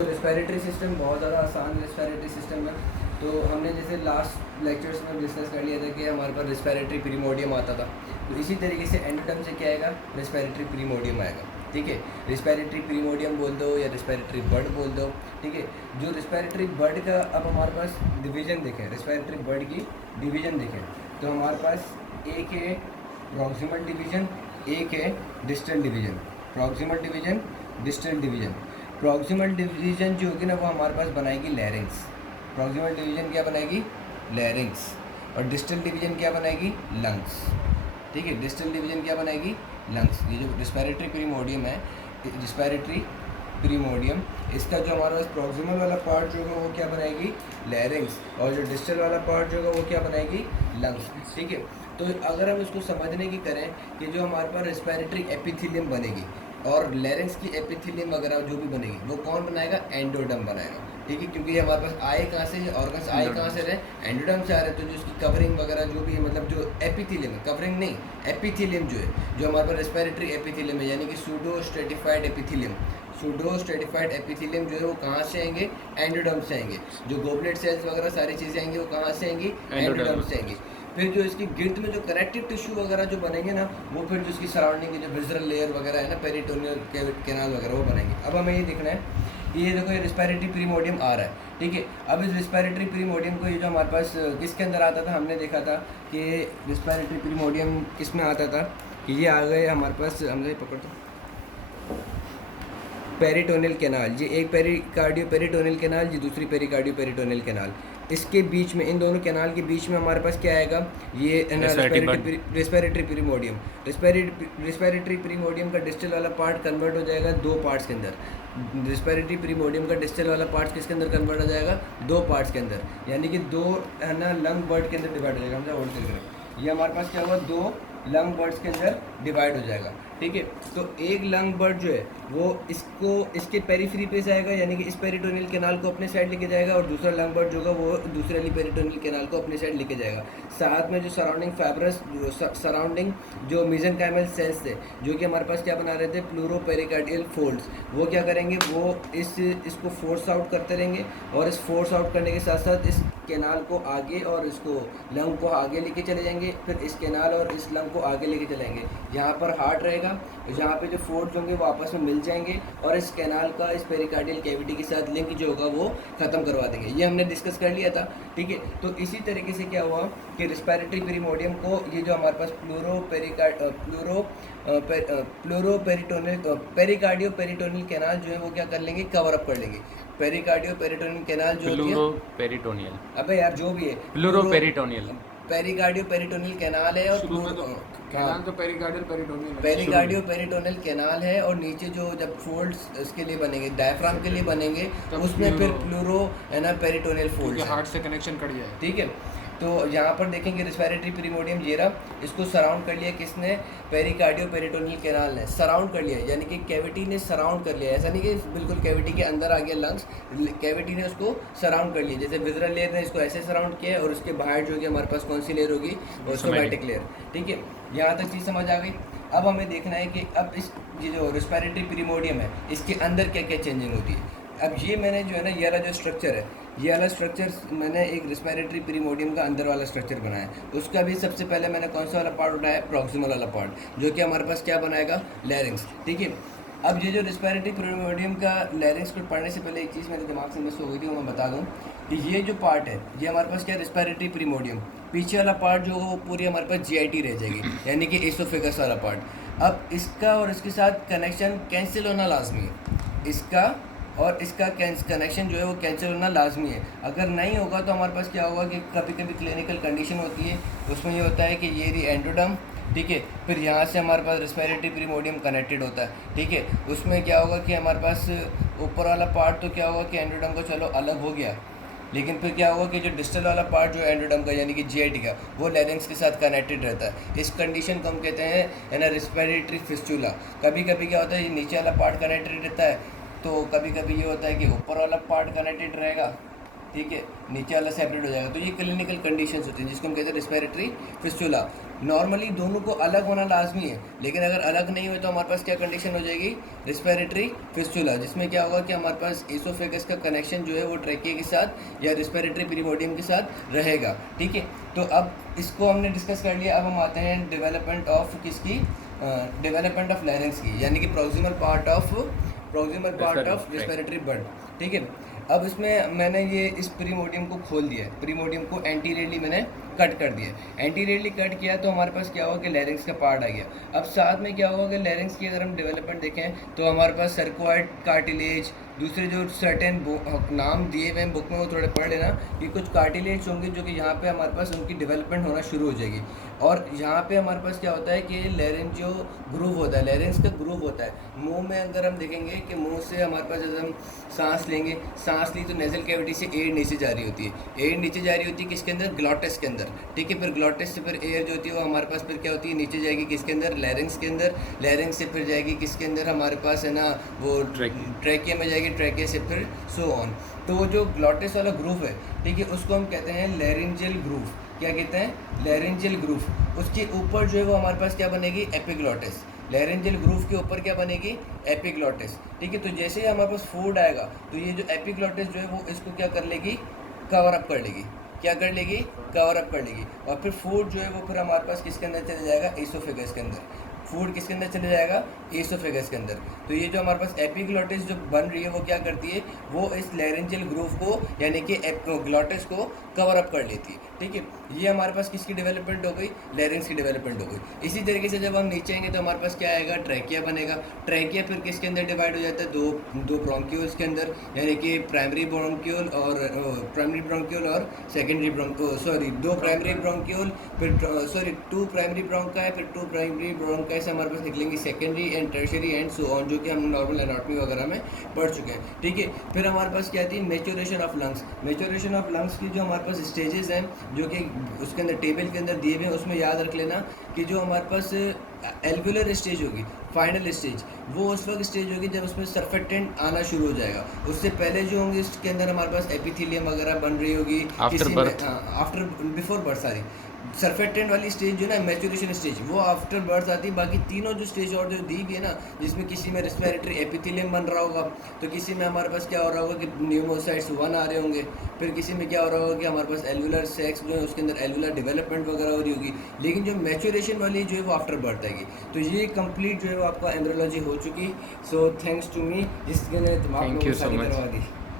Respiratory system बहुत ज़्यादा आसान रेस्पिरेटरी सिस्टम है। तो हमने जैसे लास्ट लेक्चर्स में डिस्कस कर लिया था कि हमारे पास रेस्पिरेटरी प्रीमोडियम आता था, तो इसी तरीके से एंडोडर्म से क्या आएगा, रेस्पिरेटरी प्रीमोडियम आएगा। ठीक है, रेस्पिरेटरी प्रीमोडियम बोल दो या रेस्पिरेटरी बड बोल दो। ठीक है, जो रेस्पिरेटरी बड का अब हमारे पास डिवीज़न देखें, रेस्पिरेटरी बड की डिवीज़न देखें तो हमारे पास एक है प्रॉक्सिमल डिवीज़न, एक है distal division. Proximal division, distal division. Proximal division जो होगी ना वो हमारे पास बनाएगी लैरिंग्स। प्रॉक्सिमल डिवीज़न क्या बनाएगी, लैरिंग्स। और डिस्टल डिवीज़न क्या बनाएगी, लंग्स। ठीक है, डिस्टल डिवीज़न क्या बनाएगी, लंग्स। ये जो रेस्पिरेटरी प्रीमोडियम है, रेस्पिरेटरी प्रीमोडियम, इसका जो हमारे पास प्रॉक्सिमल वाला पार्ट जो होगा वो क्या बनाएगी, लैरिंग्स। और जो डिस्टल वाला पार्ट जो होगा वो क्या बनाएगी, लंग्स। ठीक है, तो अगर हम इसको समझने की करें कि जो हमारे पास रेस्पिरेटरी एपिथेलियम बनेगी और लैरिंग्स की एपिथेलियम वगैरह जो भी बनेगी वो कौन बनाएगा, एंडोडर्म बनाएगा। ठीक है, क्योंकि ये हमारे पास आए कहाँ से, ऑर्गन्स आए कहाँ से रहे, एंडोडर्म से आ रहे हैं। तो जो इसकी कवरिंग वगैरह जो भी है, मतलब जो एपिथेलियम है, कवरिंग नहीं, एपिथेलियम जो है, जो हमारे पास रेस्पिरेटरी एपिथेलियम है, यानी कि pseudo stratified epithelium. Pseudo stratified epithelium जो है वो कहाँ से आएंगे, एंडोडर्म से आएंगे। जो गोबलेट सेल्स वगैरह सारी चीज़ें आएंगी वो कहाँ से आएंगी, एंडोडर्म से आएंगी। फिर जो इसकी गिर्द में जो कनेक्टिव टिश्यू वगैरह जो बनेंगे ना, वो फिर जो इसकी सराउंडिंग की जो विजरल लेयर वगैरह है ना, पेरिटोनियल कैनाल वगैरह वो बनेंगे। अब हमें ये देखना है कि ये देखो, ये रेस्पिरेटरी प्रीमोडियम आ रहा है। ठीक है, अब इस रेस्पिरेटरी प्रीमोडियम को ये जो हमारे पास किसके अंदर आता था, हमने देखा था कि रेस्पिरेटरी प्रीमोडियम किस में आता था, कि ये आ गए हमारे पास, हमने पकड़ते पेरिटोनियल कैनाल। ये एक पेरिकार्डियो पेरिटोनियल कैनाल, ये दूसरी पेरिकार्डियो पेरिटोनियल कैनाल। इसके बीच में, इन दोनों कैनाल के बीच में हमारे पास क्या आएगा, ये रेस्पिरेटरी प्रीमोडियम। रेस्पिरेटरी प्रीमोडियम का डिस्टल वाला पार्ट कन्वर्ट हो जाएगा दो पार्ट्स के अंदर। रेस्पिरेटरी प्रीमोडियम का डिस्टल वाला पार्ट किसके अंदर कन्वर्ट हो जाएगा, दो पार्ट्स के अंदर, यानी कि दो है ना लंग बर्ड के अंदर डिवाइड हो जाएगा। हम होल्ड करके, ये हमारे पास क्या हुआ, दो लंग बर्ड्स के अंदर डिवाइड हो जाएगा। ठीक है, तो एक लंग बर्ड जो है वो इसको इसके पेरीफ्री पे से आएगा, यानी कि इस पेरिटोनियल कैनाल को अपने साइड लेके जाएगा, और दूसरा लंग बर्ड जो होगा वो दूसरे वाली पेरिटोनियल कैनाल को अपने साइड लेके जाएगा। साथ में जो सराउंडिंग फाइब्रस, सराउंडिंग जो मेसेनकाइमल सेल्स थे, जो कि हमारे पास क्या बना रहे थे, प्लूरोपेरिकार्डियल फोल्ड्स, वो क्या करेंगे, वो इसको फोर्स आउट करते रहेंगे, और इस फोर्स आउट करने के साथ साथ इस कैनाल को आगे और इसको लंग को आगे लेके चले जाएंगे, फिर इस कैनाल और इस लंग को आगे लेके चलेंगे। यहाँ पर हार्ट रहेगा, जहाँ पे जो फोर्स होंगे वो आपस में मिल जाएंगे, और इस कैनाल का इस पेरिकार्डियल कैविटी के साथ लिंक जो होगा वो खत्म करवा देंगे। ये हमने डिस्कस कर लिया था। ठीक है, तो इसी तरीके से क्या हुआ कि रेस्पिरेटरी प्रीमोडियम को ये जो हमारे पास पेरिकार्डियो पेरिटोनियल कैनाल जो है वो क्या कर लेंगे, कवर अप कर लेंगे। पेरिकार्डियो पेरिटोनियल कैनाल जो होती है, पेरिटोनियल, अबे यार जो भी है, प्लूरोपेरिटोनियल, पेरिकार्डियो पेरिटोनियल कैनाल है, और कैनाल तो पेरिकार्डियल पेरिटोनियल है। पेरिकार्डियो पेरिटोनियल कैनाल है, और नीचे जो जब फोल्ड्स इसके लिए बनेंगे, डायफ्राम के लिए बनेंगे, उसमें फिर प्लूरो है ना पेरिटोनियल फोल्ड्स है। हार्ट से कनेक्शन कट जाए। ठीक है, तो यहाँ पर देखेंगे रेस्पिरेटरी प्रीमोडियम ये रहा, इसको सराउंड कर लिया किसने, पेरिकार्डियो पेरिटोनियल कैनाल ने सराउंड कर लिया, यानी कि कैविटी ने सराउंड कर लिया। ऐसा नहीं कि बिल्कुल कैविटी के अंदर आ गया लंग्स, कैविटी ने उसको सराउंड कर लिया। जैसे विजरल लेयर ने इसको ऐसे सराउंड किया है, और उसके बाहर जो कि हमारे पास कौन सी लेयर होगी, वो सोमैटिक लेयर। ठीक है, यहाँ तक चीज़ समझ आ गई। अब हमें देखना है कि अब इस ये जो रेस्पिरेटरी प्रीमोडियम है इसके अंदर क्या क्या चेंजिंग होती है। अब ये मैंने जो है ना, ये वाला जो स्ट्रक्चर है, ये वाला स्ट्रक्चर मैंने एक रेस्पिरेटरी प्रीमोडियम का अंदर वाला स्ट्रक्चर बनाया है। उसका भी सबसे पहले मैंने कौन सा वाला पार्ट उठाया है, प्रॉक्सिमल वाला पार्ट, जो कि हमारे पास क्या बनाएगा, लैरिंग्स। ठीक है, अब ये जो रेस्पिरेटरी प्रीमोडियम का लैरिंग्स को पढ़ने से पहले एक चीज़ मेरे दिमाग से मिस हो गई थी, वो मैं बता दूँ कि ये जो पार्ट है ये हमारे पास क्या है, रेस्पिरेटरी प्रीमोडियम। पीछे वाला पार्ट जो होगा वो पूरी हमारे पास GIT रह जाएगी, यानी कि एसोफेगस वाला पार्ट। अब इसका और इसके साथ कनेक्शन कैंसिल होना लाजमी है, इसका और इसका कनेक्शन जो है वो कैंसिल होना लाजमी है। अगर नहीं होगा तो हमारे पास क्या होगा कि कभी कभी क्लिनिकल कंडीशन होती है, उसमें ये होता है कि ये रही एंडोडर्म, ठीक है, फिर यहाँ से हमारे पास रेस्पिरेटरी प्रीमोडियम कनेक्टेड होता है। ठीक है, उसमें क्या होगा कि हमारे पास ऊपर वाला पार्ट तो क्या होगा कि एंडोडर्म को चलो अलग हो गया, लेकिन फिर क्या होगा कि जो डिस्टल वाला पार्ट जो है एंडोडर्म का, यानी कि GIT का, वो लैरिंग्स के साथ कनेक्टेड रहता है। इस कंडीशन को हम कहते हैं है ना रेस्पिरेटरी फिस्टुला। कभी कभी क्या होता है, ये नीचे वाला पार्ट कनेक्टेड रहता है, तो कभी कभी ये होता है कि ऊपर वाला पार्ट कनेक्टेड रहेगा, ठीक है, नीचे वाला सेपरेट हो जाएगा। तो ये क्लिनिकल कंडीशंस होती हैं जिसको हम कहते हैं रिस्पिरेटरी फिस्टुला। नॉर्मली दोनों को अलग होना लाजमी है, लेकिन अगर अलग नहीं हुए तो हमारे पास क्या कंडीशन हो जाएगी, रिस्पिरेटरी फिस्टुला, जिसमें क्या होगा कि हमारे पास एसोफेगस का कनेक्शन जो है वो ट्रैकिया के साथ या रिस्पिरेटरी पेरिमोडियम के साथ रहेगा। ठीक है, तो अब इसको हमने डिस्कस कर लिया। अब हम आते हैं डेवलपमेंट ऑफ किसकी, डेवलपमेंट ऑफ लैरिंक्स की, यानी कि proximal part of respiratory bird. ठीक है, अब इसमें मैंने ये इस प्रीमोडियम को खोल दिया है, प्रीमोडियम को एंटीरियरली मैंने कट कर दिया। एंटीरियरली कट किया तो हमारे पास क्या होगा कि लैरिंक्स का पार्ट आ गया। अब साथ में क्या होगा कि लैरिंक्स की अगर हम डेवलपमेंट देखें तो हमारे पास सर्कोइड कार्टिलेज, दूसरे जो सर्टेन नाम दिए हुए हैं बुक में वो थोड़े पढ़ लेना, कि कुछ कार्टिलेज होंगे जो कि यहाँ पे हमारे पास उनकी डेवलपमेंट होना शुरू हो जाएगी। और यहाँ पे हमारे पास क्या होता है कि लैरिंजियो ग्रूव होता है, लैरिंक्स का ग्रूव होता है। मुंह में अगर हम देखेंगे कि मुंह से हमारे पास जब हम सांस लेंगे, सांस ली तो नेजल कैविटी से एयर नीचे जारी होती है, एयर नीचे जारी होती है किसके अंदर, ग्लॉटिस के अंदर। ठीक है, फिर ग्लॉटिस से फिर एयर जो होती है वो हमारे पास फिर क्या होती है, नीचे जाएगी किसके अंदर, लैरिंक्स के अंदर। लैरिंक्स से फिर जाएगी किसके अंदर, हमारे पास है ना वो ट्रैकिया में जाएगी, ट्रैकिया से फिर सो ऑन। तो वो जो ग्लॉटिस वाला ग्रूव है, ठीक है, उसको हम कहते हैं लैरिंजियल ग्रूव। क्या कहते हैं, लैरिंजियल ग्रूव। उसके ऊपर जो है वो हमारे पास क्या बनेगी, एपिग्लॉटिस। लैरिंजियल ग्रूव के ऊपर क्या बनेगी, एपिग्लॉटिस। ठीक है, तो जैसे ही हमारे पास फूड आएगा तो ये जो एपिग्लॉटिस जो है वो इसको क्या कर लेगी, कवर अप कर लेगी। क्या कर लेगी, कवर अप कर लेगी। और फिर फूड जो है वो फिर हमारे पास किसके अंदर चले जाएगा, एसोफेगस के अंदर। फूड किसके अंदर चले जाएगा, एसोफेगस के अंदर। तो ये जो हमारे पास एपिग्लॉटिस जो बन रही है वो क्या करती है, वो इस लैरिंजियल ग्रूव को यानी कि ग्लॉटिस को कवर अप कर लेती है। ठीक है, ये हमारे पास किसकी डेवलपमेंट हो गई, लैरिंग्स की डेवलपमेंट हो गई। इसी तरीके से जब हम नीचे आएंगे तो हमारे पास क्या आएगा, ट्रैकिया बनेगा। ट्रैकिया फिर किसके अंदर डिवाइड हो जाता है, दो ब्रोंक्यूल्स के अंदर, यानी कि प्राइमरी ब्रोंक्यूल और सेकेंडरी सॉरी दो प्राइमरी ब्रोंक्यूल, फिर टू प्राइमरी ब्रोंकाई, फिर टू प्राइमरी ब्रोंकाई से हमारे पास निकलेंगी secondary and tertiary and so on, जो कि हम नॉर्मल एनाटॉमी वगैरह में पढ़ चुके हैं। ठीक है, फिर हमारे पास क्या थी, maturation of lungs. Maturation of lungs की जो हमारे पास स्टेजेस हैं जो कि उसके अंदर टेबल के अंदर दिए हुए हैं, उसमें याद रख लेना कि जो हमारे पास एल्वुलर स्टेज होगी, फाइनल स्टेज, वो उस वक्त स्टेज होगी जब उसमें सरफेक्टेंट आना शुरू हो जाएगा। उससे पहले जो होंगे इसके अंदर हमारे पास एपिथेलियम वगैरह बन रही होगी, बिफोर बर्थ। सारी सरफेक्टेंट वाली स्टेज जो ना मैच्योरेशन स्टेज, वो आफ्टर बर्थ आती है। बाकी तीनों जो स्टेज और जो दी हुई है ना, जिसमें किसी में रेस्पिरेटरी एपिथेलियम बन रहा होगा, तो किसी में हमारे पास क्या हो रहा होगा कि न्यूमोसाइट्स 1 आ रहे होंगे, फिर किसी में क्या हो रहा होगा कि हमारे पास एल्वुलर सेक्स जो है उसके अंदर एल्वुलर डेवलपमेंट वगैरह हो रही होगी। लेकिन जो मैच्योरेशन वाली जो है वो आफ्टर बर्थ आएगी। तो ये कंप्लीट जो है वो आपका एम्ब्रियोलॉजी हो चुकी। सो थैंक्स टू मी, जिसके ने दिमाग में वो सारी करवा दी।